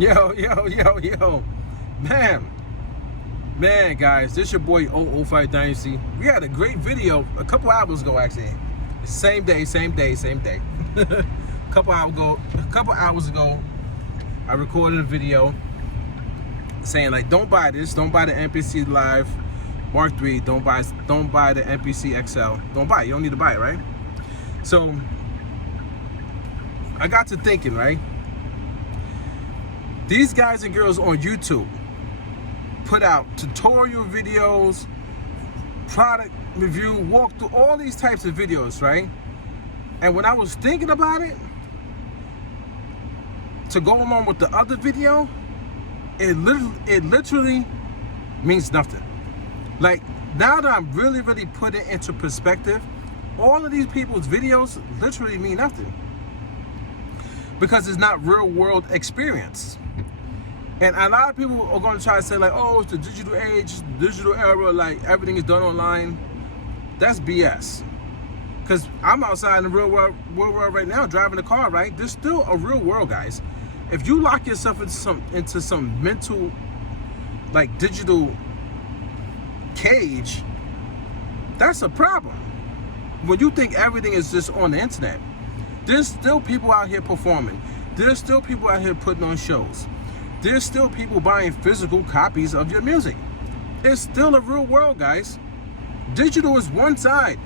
Yo. Man, guys, this your boy 005 Dynasty. We had a great video a couple hours ago, actually. Same day. a couple hours ago, I recorded a video saying, like, don't buy this. Don't buy the MPC Live Mark III. Don't buy the MPC XL. Don't buy it. You don't need to buy it, right? So I got to thinking, right? These guys and girls on YouTube put out tutorial videos, product review, walkthrough, all these types of videos, right? And when I was thinking about it, to go along with the other video, it literally means nothing. Like, now that I'm really putting it into perspective, all of these people's videos literally mean nothing. Because it's not real world experience. And a lot of people are going to try to say, like, oh, it's the digital age, digital era, like everything is done online. That's BS. Because I'm outside in the real world right now, driving a car, right? There's still a real world, guys. If you lock yourself into some mental, like, digital cage, that's a problem. When you think everything is just on the internet, there's still people out here performing. There's still people out here putting on shows. There's still people buying physical copies of your music. It's still a real world, guys. Digital is one side.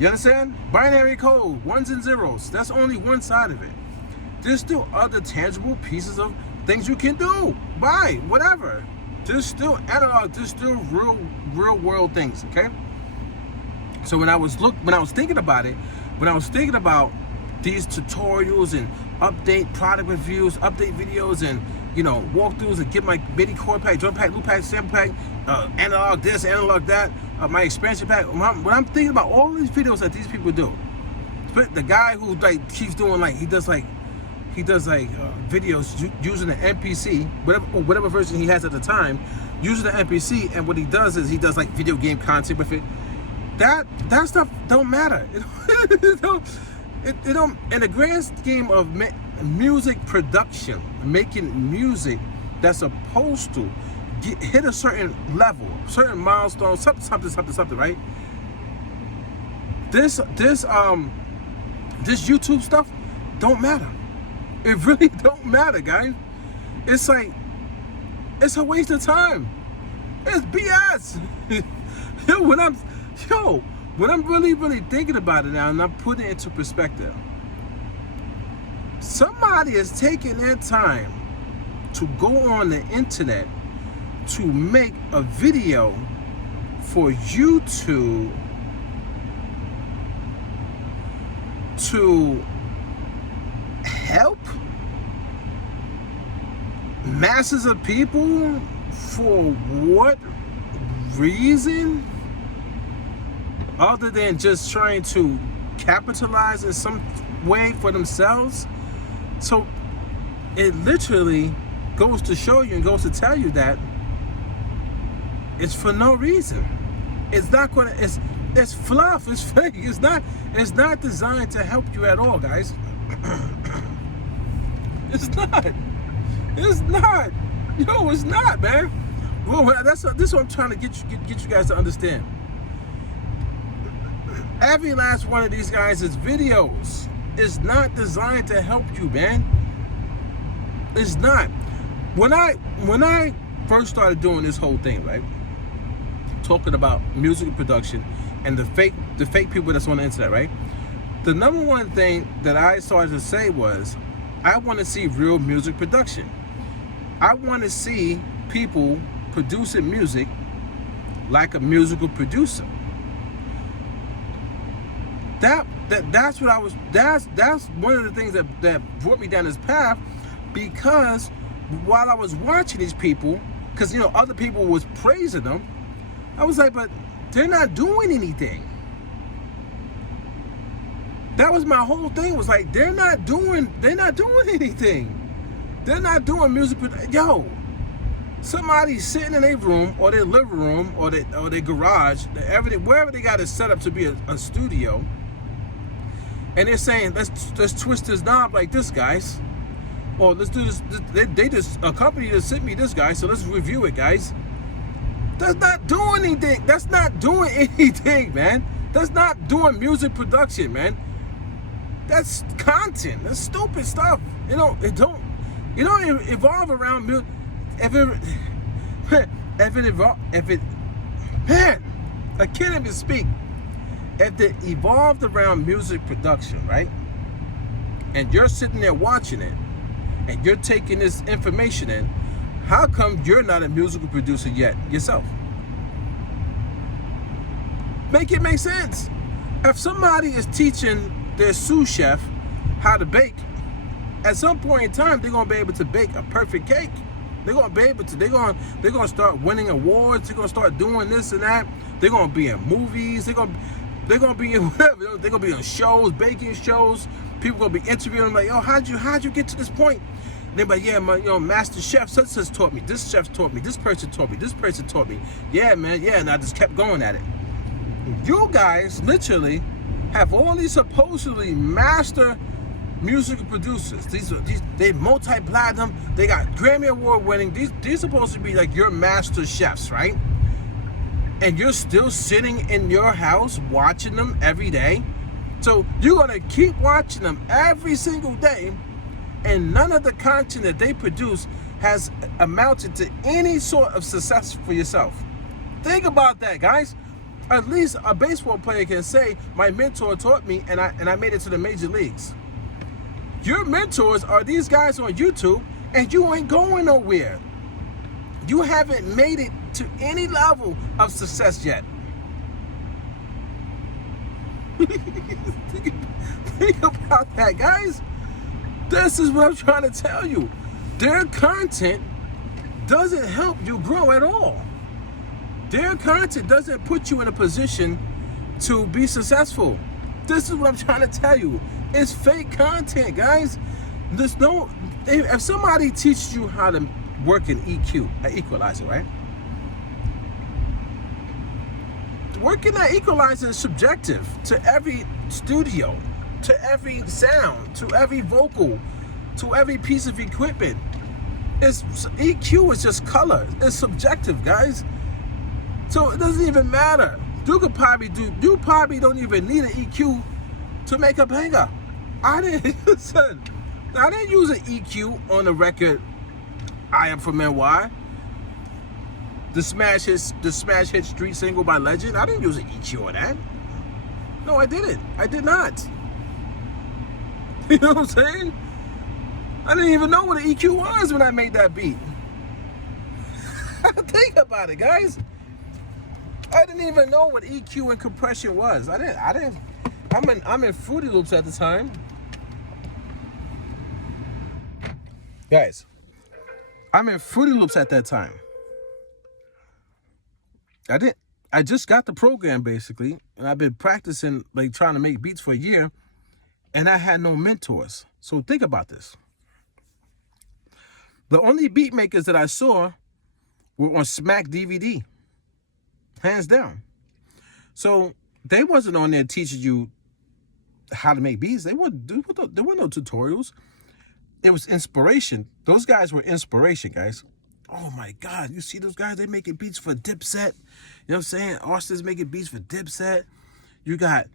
You understand? Binary code, ones and zeros. That's only one side of it. There's still other tangible pieces of things you can do. Buy, whatever. There's still analog, there's still real world things, okay? So when I was thinking about it, when I was thinking about these tutorials and update product reviews, update videos, and, you know, walkthroughs, and get my MIDI chord pack, drum pack, loop pack, sample pack, analog this, analog that, my expansion pack. When I'm thinking about all these videos that these people do, the guy who, like, keeps doing, like, he does videos using the MPC, whatever version he has at the time, using the MPC, and what he does is he does, like, video game content with it. That stuff don't matter. It don't, in the grand scheme of music production, making music that's supposed to hit a certain level, certain milestone, something, right? This YouTube stuff don't matter. It really don't matter, guys. It's like, it's a waste of time. It's BS. When I'm really thinking about it now, and I'm putting it into perspective, somebody is taking their time to go on the internet to make a video for YouTube to help masses of people. For what reason? Other than just trying to capitalize in some way for themselves. So it literally goes to show you and goes to tell you that it's for no reason. It's not gonna, it's fluff, it's fake. It's not designed to help you at all, guys. It's not. Yo, it's not, man. Well, this is what I'm trying to get you guys to understand. Every last one of these guys' videos is not designed to help you, man. It's not. When I first started doing this whole thing, right, talking about music production and the fake people that's on the internet, right, the number one thing that I started to say was, I want to see real music production. I want to see people producing music like a musical producer. That's what I was. That's one of the things that brought me down this path, because while I was watching these people, because, you know, other people was praising them, I was like, but they're not doing anything. That was my whole thing. Was like, they're not doing anything. They're not doing music. Yo, somebody's sitting in their room or their living room or their garage, wherever they got it set up to be a studio. And they're saying, let's twist this knob like this, guys. Or let's do this. They just, a company just sent me this guy, so let's review it, guys. That's not doing anything. That's not doing anything, man. That's not doing music production, man. That's content. That's stupid stuff. You know, it don't evolve around music. Man, I can't even speak. If it evolved around music production, right? And you're sitting there watching it, and you're taking this information in, how come you're not a musical producer yet yourself? Make it make sense. If somebody is teaching their sous chef how to bake, at some point in time, they're gonna be able to bake a perfect cake. They're gonna be able to. They're gonna start winning awards. They're gonna start doing this and that. They're gonna be in movies. They're gonna be in whatever. They're gonna be on shows, baking shows. People gonna be interviewing them like, yo, how'd you get to this point? And they're like, yeah, my master chef such taught me. This chef taught me. This person taught me. This person taught me. Yeah, man. Yeah, and I just kept going at it. You guys literally have all these supposedly master musical producers. They multi-platinum. They got Grammy Award winning. These supposed to be like your master chefs, right? And you're still sitting in your house watching them every day. So you're gonna keep watching them every single day, and none of the content that they produce has amounted to any sort of success for yourself. Think about that, guys. At least a baseball player can say, my mentor taught me and I made it to the major leagues. Your mentors are these guys on YouTube, and you ain't going nowhere. You haven't made it to any level of success yet. Think about that, guys. This is what I'm trying to tell you. Their content doesn't help you grow at all. Their content doesn't put you in a position to be successful. This is what I'm trying to tell you. It's fake content, guys. There's no. If somebody teaches you how to work an EQ, an equalizer, right? Working that equalizer is subjective to every studio, to every sound, to every vocal, to every piece of equipment. EQ is just color. It's subjective, guys. So it doesn't even matter. You probably don't even need an EQ to make a banger. I didn't use an EQ on the record I Am From NY. The smash hit street single by Legend. I didn't use an EQ on that. No, I didn't. I did not. You know what I'm saying? I didn't even know what an EQ was when I made that beat. Think about it, guys. I didn't even know what EQ and compression was. I'm in Fruity Loops at the time. Guys, I'm in Fruity Loops at that time. I just got the program basically, and I've been practicing, like trying to make beats for a year, and I had no mentors. So think about this. The only beat makers that I saw were on Smack DVD. Hands down. So they wasn't on there teaching you how to make beats. There were no tutorials. It was inspiration. Those guys were inspiration, guys. Oh my God, you see those guys? They making beats for Dipset. You know what I'm saying? Austin's making beats for Dipset. You got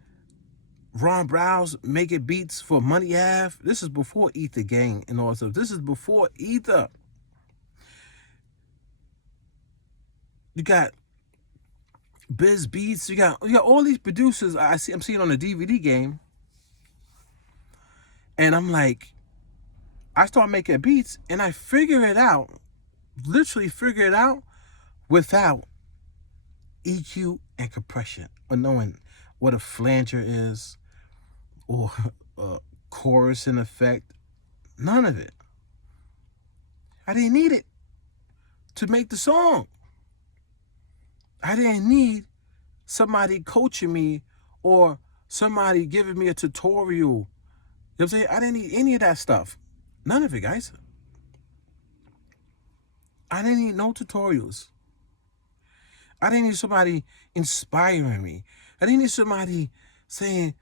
Ron Browse making beats for Money Ave. This is before Ether Gang and all stuff. This is before Ether. You got Biz Beats. You got all these producers I'm seeing on the DVD game. And I'm like, I start making beats and I figure it out, literally figure it out without EQ and compression, or knowing what a flanger is, or a chorus and effect. None of it. I didn't need it to make the song. I didn't need somebody coaching me or somebody giving me a tutorial. You know what I'm saying? I didn't need any of that stuff. None of it, guys. I didn't need no tutorials. I didn't need somebody inspiring me. I didn't need somebody saying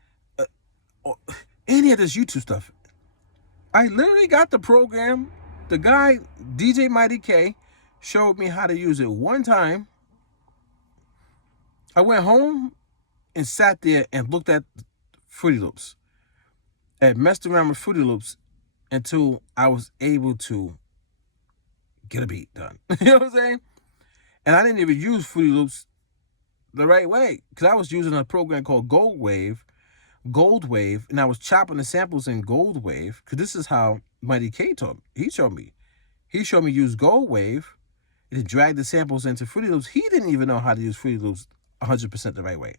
any of this YouTube stuff. I literally got the program. The guy, DJ Mighty K, showed me how to use it one time. I went home and sat there and looked at Fruity Loops and messed around with Fruity Loops until I was able to get a beat done. You know what I'm saying? And I didn't even use Fruity Loops the right way because I was using a program called Gold Wave, and I was chopping the samples in Gold Wave because this is how Mighty K taught me. He showed me use Gold Wave and drag the samples into Fruity Loops. He didn't even know how to use Fruity Loops 100% the right way.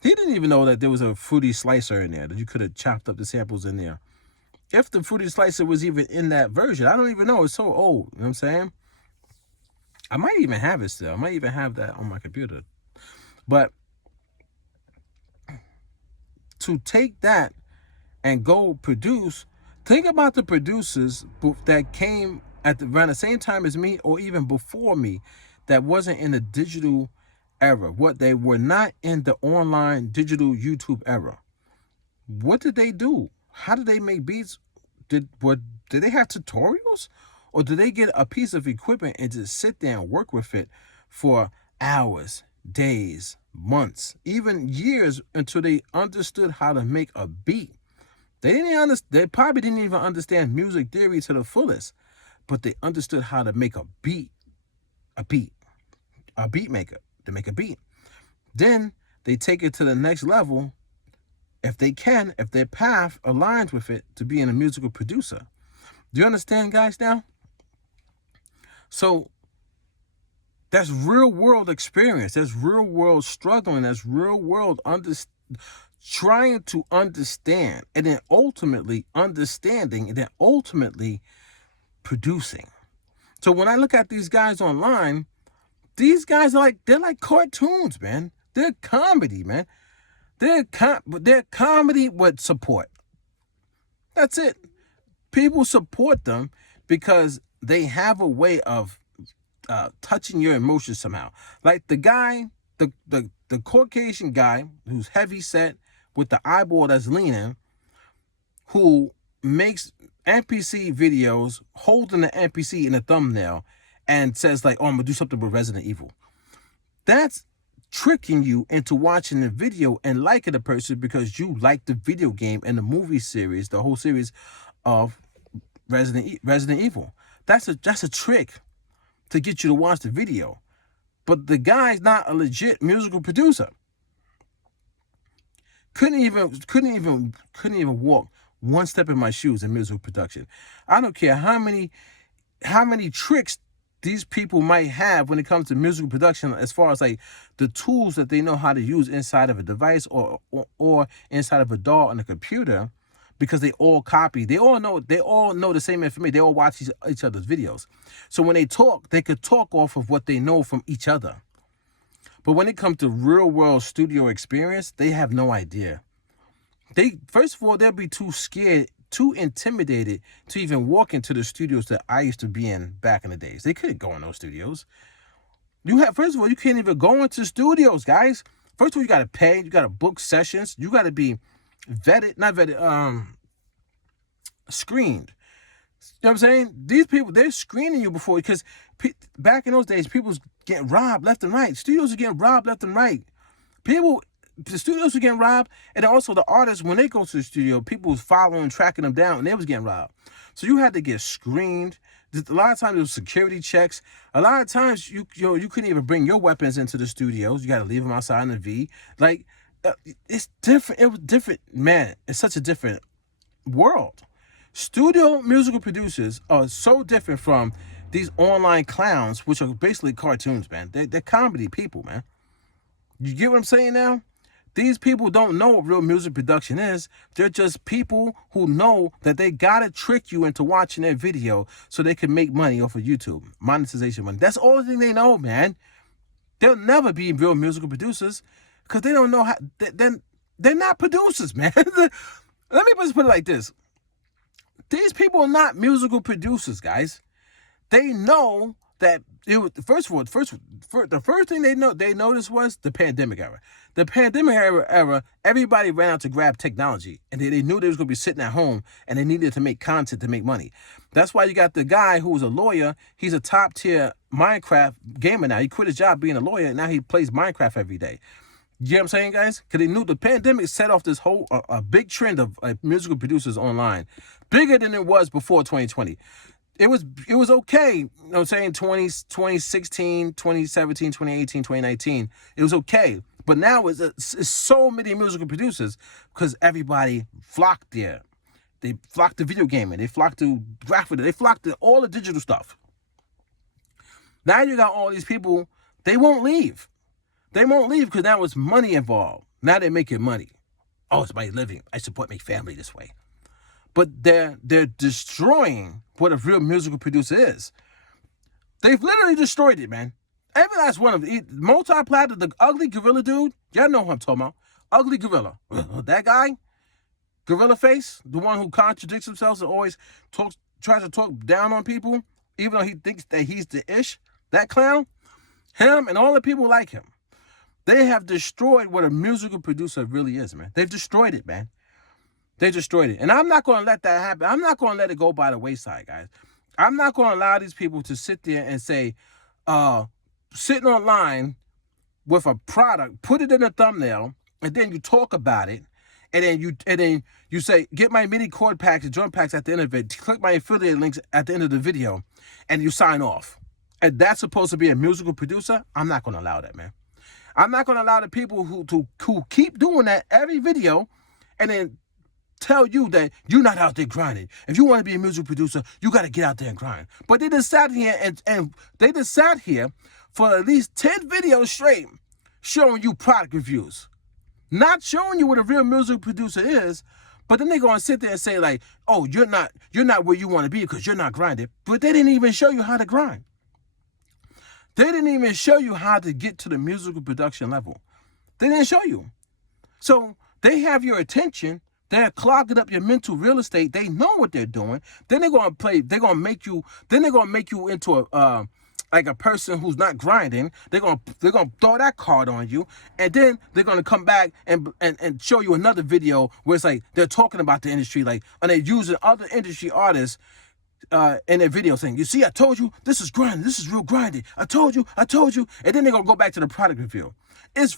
He didn't even know that there was a Fruity Slicer in there, that you could have chopped up the samples in there. If the Fruity Slicer was even in that version, I don't even know. It's so old. You know what I'm saying? I might even have it still. I might even have that on my computer. But to take that and go produce, think about the producers that came around the same time as me or even before me that wasn't in the digital era. What they were not in the online digital YouTube era. What did they do? How did they make beats? Did they have tutorials? Or did they get a piece of equipment and just sit there and work with it for hours, days, months, even years until they understood how to make a beat? They probably didn't even understand music theory to the fullest, but they understood how to make a beat maker to make a beat. Then they take it to the next level if their path aligns with it, to being a musical producer. Do you understand, guys, now? So that's real world experience. That's real world struggling. That's real world trying to understand, and then ultimately understanding, and then ultimately producing. So when I look at these guys online, these guys they're like cartoons, man. They're comedy, man. They're comedy with support. That's it. People support them because they have a way of touching your emotions somehow. Like the guy, the Caucasian guy who's heavy set with the eyeball that's leaning, who makes NPC videos holding the NPC in a thumbnail and says like, oh, I'm gonna do something with Resident Evil. That's tricking you into watching the video and liking the person because you like the video game and the movie series, the whole series of Resident Evil. That's a trick to get you to watch the video. But the guy's not a legit musical producer. Couldn't even walk one step in my shoes in musical production. I don't care how many tricks these people might have when it comes to musical production, as far as like the tools that they know how to use inside of a device or inside of a DAW on a computer, because they all copy. They all know the same information. They all watch each other's videos. So when they talk, they could talk off of what they know from each other. But when it comes to real world studio experience, they have no idea. First of all, they'll be too scared, too intimidated to even walk into the studios that I used to be in back in the days. They couldn't go in those studios. First of all, you can't even go into studios, guys. First of all, you got to pay. You got to book sessions. You got to be screened. You know what I'm saying? These people, they're screening you before, because back in those days, people was getting robbed left and right. Studios were getting robbed left and right. The studios were getting robbed, and also the artists, when they go to the studio, people was following, tracking them down, and they was getting robbed. So you had to get screened. A lot of times there was security checks. A lot of times you couldn't even bring your weapons into the studios. You got to leave them outside in the V. Like, it's different. It was different, man. It's such a different world. Studio musical producers are so different from these online clowns, which are basically cartoons, man. They're comedy people, man. You get what I'm saying now? These people don't know what real music production is. They're just people who know that they gotta trick you into watching their video so they can make money off of YouTube. Monetization money. That's the only thing they know, man. They'll never be real musical producers because they don't know how. They're not producers, man. Let me just put it like this. These people are not musical producers, guys. They know that it was the first thing they noticed was the pandemic era. The pandemic era, everybody ran out to grab technology, and they knew they was gonna be sitting at home, and they needed to make content to make money. That's why you got the guy who was a lawyer. He's a top tier Minecraft gamer now. He quit his job being a lawyer, and now he plays Minecraft every day. You know what I'm saying, guys? Because they knew the pandemic set off this whole a big trend of musical producers online, bigger than it was before 2020. It was okay, you know what I'm saying, 2016, 2017, 2018, 2019. It was okay. But now it's so many musical producers because everybody flocked there. They flocked to video gaming. They flocked to graphic. They flocked to all the digital stuff. Now you got all these people, they won't leave. They won't leave because now it's money involved. Now they're making money. Oh, it's my living. I support my family this way. But they're destroying what a real musical producer is. They've literally destroyed it, man. Every last one of them. Multi-platinum, the ugly gorilla dude. Y'all know who I'm talking about. Ugly gorilla. That guy, gorilla face, the one who contradicts himself and always tries to talk down on people, even though he thinks that he's the ish. That clown, him and all the people like him. They have destroyed what a musical producer really is, man. They've destroyed it, man. They destroyed it. And I'm not going to let that happen. I'm not going to let it go by the wayside, guys. I'm not going to allow these people to sit there and say, sitting online with a product, put it in a thumbnail, and then you talk about it, and then you say, get my MIDI chord packs and drum packs at the end of it, click my affiliate links at the end of the video, and you sign off. And that's supposed to be a musical producer? I'm not going to allow that, man. I'm not going to allow the people who keep doing that every video and then tell you that you're not out there grinding. If you want to be a music producer, you got to get out there and grind. But they just sat here and they just sat here for at least 10 videos straight showing you product reviews. Not showing you what a real music producer is, but then they're going to sit there and say like, oh, you're not where you want to be because you're not grinding. But they didn't even show you how to grind. They didn't even show you how to get to the musical production level. They didn't show you. So they have your attention. They're clogging up your mental real estate. They know what they're doing. Then they're gonna make you into a person who's not grinding. They're gonna throw that card on you, and then they're gonna come back and show you another video where it's like they're talking about the industry, like, and they're using other industry artists in their video saying, you see, I told you, this is grinding, this is real grinding. I told you, and then they're gonna go back to the product review. It's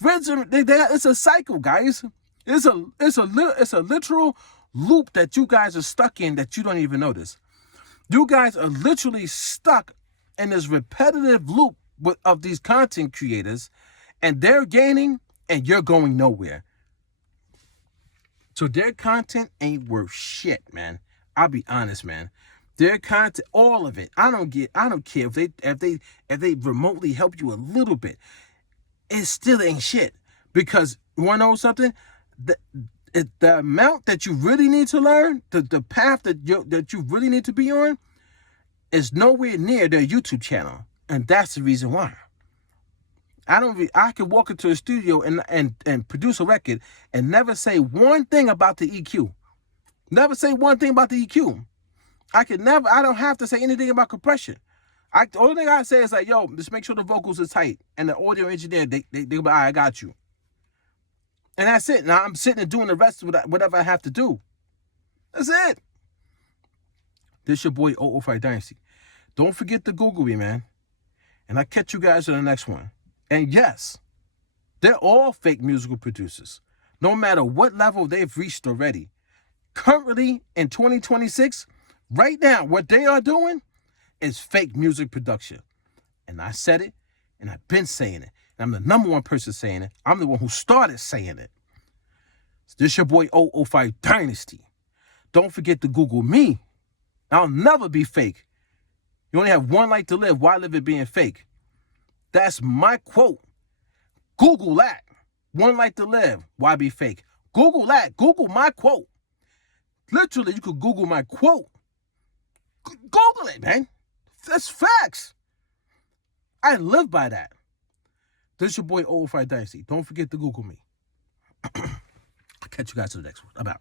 a cycle, guys. It's a literal loop that you guys are stuck in that you don't even notice. You guys are literally stuck in this repetitive loop of these content creators, and they're gaining and you're going nowhere. So their content ain't worth shit, man. I'll be honest, man. Their content, all of it, I don't care if they remotely help you a little bit. It still ain't shit. Because you wanna know something? The amount that you really need to learn, the path that you really need to be on, is nowhere near their YouTube channel, and that's the reason why. I could walk into a studio and produce a record and never say one thing about the EQ. Never say one thing about the EQ. I don't have to say anything about compression. The only thing I say is like, yo, just make sure the vocals are tight, and the audio engineer, they be like, all right, I got you. And that's it. Now I'm sitting and doing the rest of whatever I have to do. That's it. This your boy 005 Dynasty. Don't forget to Google me, man. And I'll catch you guys in the next one. And yes, they're all fake musical producers. No matter what level they've reached already. Currently, in 2026, right now, what they are doing is fake music production. And I said it, and I've been saying it. I'm the number one person saying it. I'm the one who started saying it. So this your boy 005 Dynasty. Don't forget to Google me. I'll never be fake. You only have one life to live. Why live it being fake? That's my quote. Google that. One life to live. Why be fake? Google that. Google my quote. Literally, you could Google my quote. Google it, man. That's facts. I live by that. This is your boy 005 Dynasty. Don't forget to Google me. I'll catch you guys in the next one. I'm out.